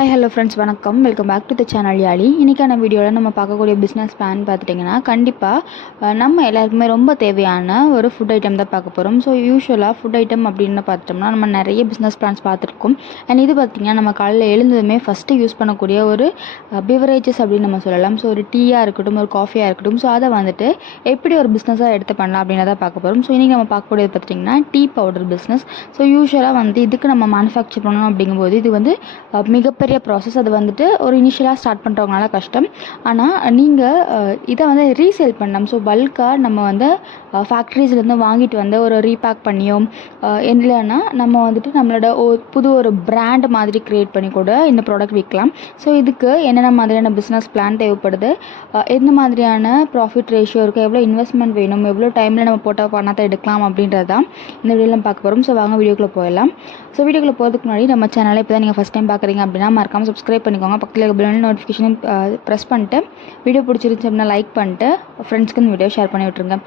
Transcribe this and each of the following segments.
Hi hello friends, வணக்கம். Welcome back to the channel Yazhi. இன்றைக்கான வீடியோவில் நம்ம பார்க்கக்கூடிய பிஸ்னஸ் பிளான் பார்த்துட்டிங்கன்னா, கண்டிப்பாக நம்ம எல்லாருக்குமே ரொம்ப தேவையான ஒரு ஃபுட் ஐட்டம் தான் பார்க்க போகிறோம். ஸோ யூஸ்வலாக ஃபுட் ஐட்டம் அப்படின்னு பார்த்துட்டோம்னா நம்ம நிறைய பிஸ்னஸ் பிளான்ஸ் பார்த்துருக்கோம். அண்ட் இது பார்த்திங்கன்னா நம்ம காலையில் எழுந்ததுமே ஃபஸ்ட்டு யூஸ் பண்ணக்கூடிய ஒரு பிவரேஜஸ் அப்படின்னு நம்ம சொல்லலாம். ஸோ ஒரு டீயாக இருக்கட்டும், ஒரு காஃபியாக இருக்கட்டும். ஸோ அதை வந்துட்டு எப்படி ஒரு பிஸ்னஸாக எடுத்து பண்ணலாம் அப்படின்றத பார்க்க போகிறோம். ஸோ இன்றைக்கி நம்ம பார்க்கக்கூடியது பார்த்திங்கன்னா டீ பவுடர் பிஸ்னஸ். ஸோ யூஸ்வலாக வந்து இதுக்கு நம்ம மேனுஃபேக்சர் பண்ணணும் அப்படிங்கும்போது இது வந்து மிகப்பெரிய ப்ராசஸ். அது வந்துட்டு ஒரு இனிஷியலாக ஸ்டார்ட் பண்ணுறவங்களால கஷ்டம். ஆனால் நீங்கள் இதை வந்து ரீசேல் பண்ணலாம். ஸோ பல்காக நம்ம வந்து ஃபேக்ட்ரிஸ்லேருந்து வாங்கிட்டு வந்து ஒரு ரீபேக் பண்ணியோ இல்லைன்னா நம்ம வந்துட்டு நம்மளோட புது ஒரு பிராண்ட் மாதிரி க்ரியேட் பண்ணி கூட இந்த ப்ராடக்ட் விற்கலாம். ஸோ இதுக்கு என்னென்ன மாதிரியான பிஸ்னஸ் பிளான் தேவைப்படுது, எந்த மாதிரியான ப்ராஃபிட் ரேஷியோ இருக்குது, எவ்வளோ இன்வெஸ்ட்மெண்ட் வேணும், எவ்வளோ டைமில் நம்ம போட்ட பணத்தை எடுக்கலாம் அப்படின்றது தான் இந்த வீடியோவில் நம்ம பார்க்க போகிறோம். ஸோ வாங்க வீடியோக்குள்ளே போயிடலாம். ஸோ வீடியோக்குள்ளே போகிறதுக்கு முன்னாடி நம்ம சேனலை இப்போ தான் நீங்கள் ஃபஸ்ட் டைம் பார்க்குறீங்க அப்படின்னா மறக்காமல் சப்ஸ்கிரைப் பண்ணிக்கோங்க. பக்கத்தில் பெல் நோட்டிஃபிகேஷன் ப்ரெஸ் பண்ணிட்டு வீடியோ பிடிச்சிருந்துச்சு அப்படின்னா லைக் பண்ணிட்டு ஃப்ரெண்ட்ஸ்க்கு இந்த வீடியோ ஷேர் பண்ணி விட்ருங்க.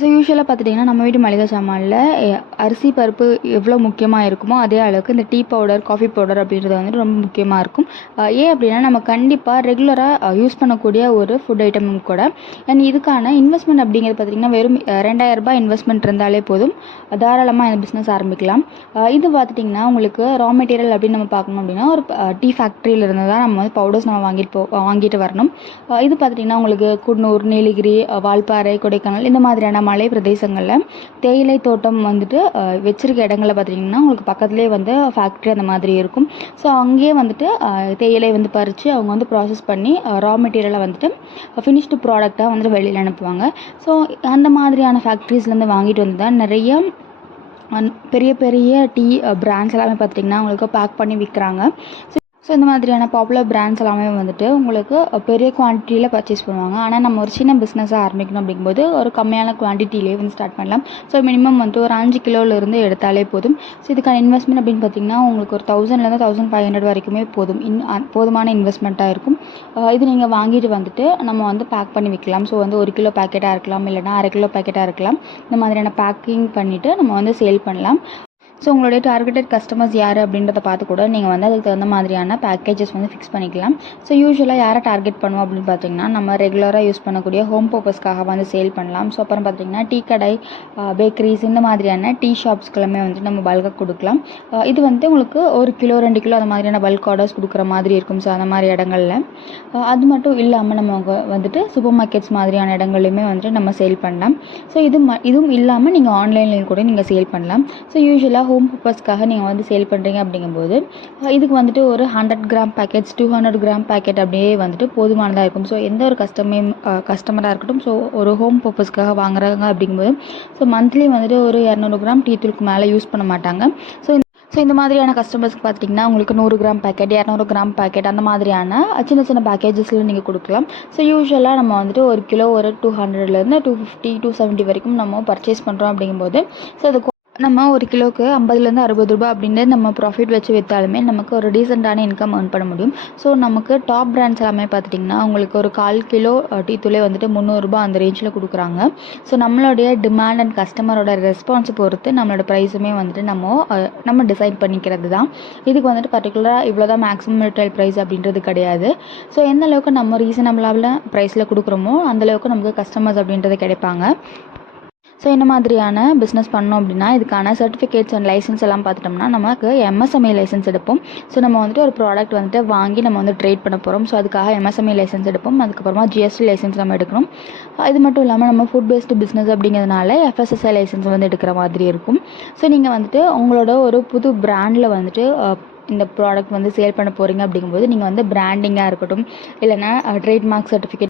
ஸோ யூஸ்வலாக பார்த்துட்டிங்கன்னா நம்ம வீட்டு மளிகை சாமானில் அரிசி பருப்பு எவ்வளோ முக்கியமாக இருக்குமோ அதே அளவுக்கு இந்த டீ பவுடர், காஃபி பவுடர் அப்படின்றது வந்துட்டு ரொம்ப முக்கியமாக இருக்கும். ஏன் அப்படின்னா நம்ம கண்டிப்பாக ரெகுலராக யூஸ் பண்ணக்கூடிய ஒரு ஃபுட் ஐட்டமும் கூட. அண்ட் இதுக்கான இன்வெஸ்ட்மெண்ட் அப்படிங்கிறது பார்த்திங்கன்னா வெறும் 2000 ரூபாய் இன்வெஸ்ட்மெண்ட் இருந்தாலே போதும், தாராளமாக இந்த பிஸ்னஸ் ஆரம்பிக்கலாம். இது பார்த்துட்டிங்கன்னா உங்களுக்கு ரா மெட்டீரியல் அப்படின்னு நம்ம பார்க்கணும் அப்படின்னா ஒரு டீ ஃபேக்ட்ரியில் இருந்து தான் நம்ம வந்து பவுடர்ஸ் நம்ம வாங்கிட்டு வரணும். இது பார்த்துட்டிங்கன்னா உங்களுக்கு குன்னூர், நீலகிரி, வால்பாறை, கொடைக்கானல் இந்த மாதிரியான மலை பிரதேசங்களில் தேயிலை தோட்டம் வந்துட்டு வச்சிருக்க இடங்களில் பார்த்திங்கன்னா உங்களுக்கு பக்கத்துலேயே வந்து ஃபேக்ட்ரி அந்த மாதிரி இருக்கும். ஸோ அங்கேயே வந்துட்டு தேயிலை வந்து பறித்து அவங்க வந்து ப்ராசஸ் பண்ணி ரா மெட்டீரியலை வந்துட்டு ஃபினிஷ்டு ப்ராடக்டாக வந்துட்டு வெளியில் அனுப்புவாங்க. ஸோ அந்த மாதிரியான ஃபேக்ட்ரிஸ்லேருந்து வாங்கிட்டு வந்து தான் நிறைய பெரிய பெரிய டீ பிராண்ட்ஸ் எல்லாமே பார்த்திங்கன்னா உங்களுக்கு பேக் பண்ணி விற்கிறாங்க. ஸோ இந்த மாதிரியான பாப்புலர் பிராண்ட்ஸ் எல்லாமே வந்துட்டு உங்களுக்கு பெரிய குவான்டிட்டியில் பர்ச்சேஸ் பண்ணுவாங்க. ஆனால் நம்ம ஒரு சின்ன பிஸ்னஸாக ஆரம்பிக்கணும் அப்படிங்கும்போது ஒரு கம்மியான குவான்டிட்டியிலே வந்து ஸ்டார்ட் பண்ணலாம். ஸோ மினிமம் வந்துட்டு ஒரு 5 கிலோலேருந்து எடுத்தாலே போதும். ஸோ இதுக்கான இன்வெஸ்ட்மெண்ட் அப்படின்னு பார்த்திங்கன்னா உங்களுக்கு ஒரு 1000லேருந்து 1500 வரைக்குமே போதுமான இன்வெஸ்ட்மெண்ட்டாக இருக்கும். இது நீங்கள் வாங்கிட்டு வந்துட்டு நம்ம வந்து பேக் பண்ணி விற்கலாம். ஸோ வந்து 1 கிலோ பேக்கெட்டாக இருக்கலாம், இல்லைனா 1/2 கிலோ பேக்கெட்டாக இருக்கலாம். இந்த மாதிரியான பேக்கிங் பண்ணிவிட்டு நம்ம வந்து சேல் பண்ணலாம். ஸோ உங்களுடைய டார்கெட்டட் கஸ்டமர்ஸ் யார் அப்படின்றத பார்த்து கூட நீங்கள் வந்து அதுக்கு தகுந்த மாதிரியான பேக்கேஜஸ் வந்து ஃபிக்ஸ் பண்ணிக்கலாம். ஸோ யூஸ்வலாக யாரை டார்கெட் பண்ணுவோம் அப்படின்னு பார்த்தீங்கன்னா நம்ம ரெகுலராக யூஸ் பண்ணக்கூடிய ஹோம் பர்பஸ்க்காக வந்து சேல் பண்ணலாம். ஸோ அப்புறம் பார்த்திங்கன்னா டீ கடை, பேக்கரிஸ் இந்த மாதிரியான டீ ஷாப்ஸ்க்கெல்லாமே வந்துட்டு நம்ம பல்காக கொடுக்கலாம். இது வந்துட்டு உங்களுக்கு 1 கிலோ 2 கிலோ அந்த மாதிரியான பல்க் ஆர்டர்ஸ் கொடுக்குற மாதிரி இருக்கும். ஸோ அந்த மாதிரி இடங்களில் அது மட்டும் இல்லாமல் நம்ம வந்துட்டு சூப்பர் மார்க்கெட்ஸ் மாதிரியான இடங்கள்லையுமே வந்துட்டு நம்ம சேல் பண்ணலாம். ஸோ இதுவும் இல்லாமல் நீங்கள் ஆன்லைன்லேயும் கூட நீங்கள் சேல் பண்ணலாம். ஸோ யூஸ்வலாக ஹோம் பர்பஸ்க்காக நீங்கள் வந்து சேல் பண்ணுறீங்க அப்படிங்கும்போது இதுக்கு வந்துட்டு ஒரு 100 கிராம் பேக்கெட்ஸ், 200 கிராம் பேக்கெட் அப்படியே வந்துட்டு போதுமானதாக இருக்கும். ஸோ எந்த ஒரு கஸ்டமராக இருக்கட்டும், ஸோ ஒரு ஹோம் பர்பஸ்க்காக வாங்குறாங்க அப்படிங்கும்போது ஸோ மந்த்லி வந்துட்டு ஒரு 200 கிராம் டீ தூளுக்கு மேலே யூஸ் பண்ண மாட்டாங்க. ஸோ இந்த மாதிரியான கஸ்டமர்ஸ்க்கு பார்த்திங்கன்னா உங்களுக்கு 100 கிராம் பேக்கெட், 200 கிராம் பேக்கெட் அந்த மாதிரியான சின்ன சின்ன பேக்கேஜஸில் நீங்கள் கொடுக்கலாம். ஸோ யூஸ்வலாக நம்ம வந்துட்டு 1 கிலோ ஒரு 200லேருந்து 250, 270 வரைக்கும் நம்ம பர்ச்சேஸ் பண்ணுறோம் அப்படிங்கும்போது ஸோ அது நம்ம 1 கிலோவுக்கு 50லேருந்து 60 ரூபாய் அப்படின்னு நம்ம ப்ராஃபிட் வச்சு விற்றாலுமே நமக்கு ஒரு டீசெண்டான இன்கம் ஏர்ன் பண்ண முடியும். ஸோ நமக்கு டாப் பிராண்ட்ஸ் எல்லாமே பார்த்துட்டிங்கன்னா உங்களுக்கு ஒரு 1/4 கிலோ டீ தூளே வந்துட்டு 300 ரூபாய் அந்த ரேஞ்சில் கொடுக்குறாங்க. ஸோ நம்மளுடைய டிமாண்ட் அண்ட் கஸ்டமரோட ரெஸ்பான்ஸை பொறுத்து நம்மளோட ப்ரைஸுமே வந்துட்டு நம்ம டிசைட் பண்ணிக்கிறது தான். இதுக்கு வந்துட்டு பர்டிகுலராக இவ்வளோ தான் மேக்ஸிமம் ரிட்டைல் ப்ரைஸ் அப்படின்றது கிடையாது. ஸோ எந்த அளவுக்கு நம்ம ரீசனபிளான ப்ரைஸில் கொடுக்குறோமோ அந்தளவுக்கு நமக்கு கஸ்டமர்ஸ் அப்படின்றது கிடைப்பாங்க. ஸோ இந்த மாதிரியான பிஸ்னஸ் பண்ணோம் அப்படின்னா இதுக்கான சர்டிஃபிகேட்ஸ் அண்ட் லைசன்ஸ் எல்லாம் பார்த்துட்டோம்னா நமக்கு MSME லைசன்ஸ் எடுப்போம். ஸோ நம்ம வந்துட்டு ஒரு ப்ராடக்ட் வந்துட்டு வாங்கி நம்ம வந்து ட்ரேட் பண்ண போகிறோம். ஸோ அதுக்காக MSME லைசன்ஸ் எடுப்போம். அதுக்கப்புறமா GST லைசன்ஸ் நம்ம எடுக்கணும். இது மட்டும் இல்லாமல் நம்ம ஃபுட் பேஸ்டு பிஸ்னஸ் அப்படிங்கிறதுனால FSSAI லைசன்ஸ் வந்து எடுக்கிற மாதிரி இருக்கும். ஸோ நீங்கள் வந்துட்டு உங்களோட ஒரு புது பிராண்டில் வந்துட்டு இந்த ப்ராடக்ட் வந்து சேல் பண்ண போகிறீங்க அப்படிங்கும்போது நீங்கள் வந்து பிராண்டிங்காக இருக்கட்டும், இல்லைனா ட்ரேட்மார்க் சர்டிஃபிகேட்